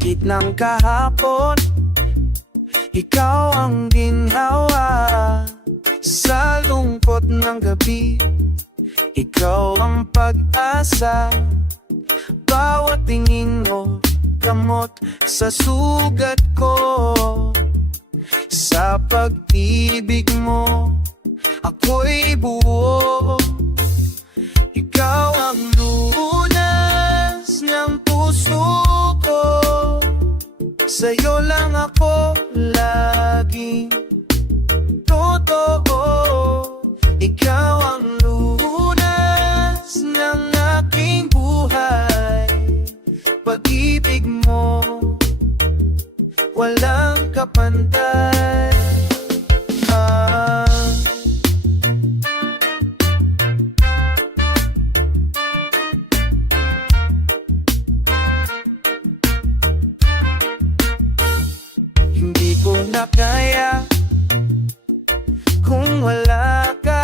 sakit ng kahapon, ikaw ang ginhawa. Sa lungkot ng gabi, ikaw ang pag-asa. Bawat tingin mo, gamot sa sugat ko. Sa pag-ibig mo, ako'y buo. Ikaw ang lunas ng puso ko. Sa'yo lang ako laging totoo. Ikaw ang lunas ng aking buhay. Pag-ibig mo, walang kapantay. Hindi ko na kaya kung wala ka.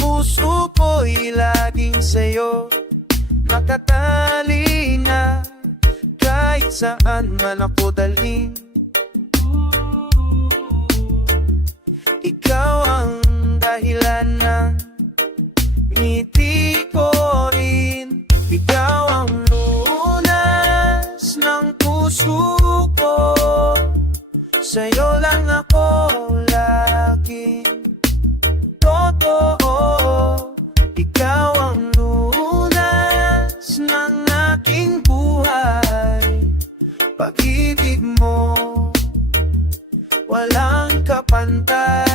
Puso ko'y laging sa'yo nakatali na. Kahit saan man ako dalhin, ikaw ang dahilan ng ngiti ko rin. Ikaw ang lunas ng puso ko. Sa'yo lang ako laging totoo. Ikaw ang lunas ng aking buhay. Pag-ibig mo, walang kapantay.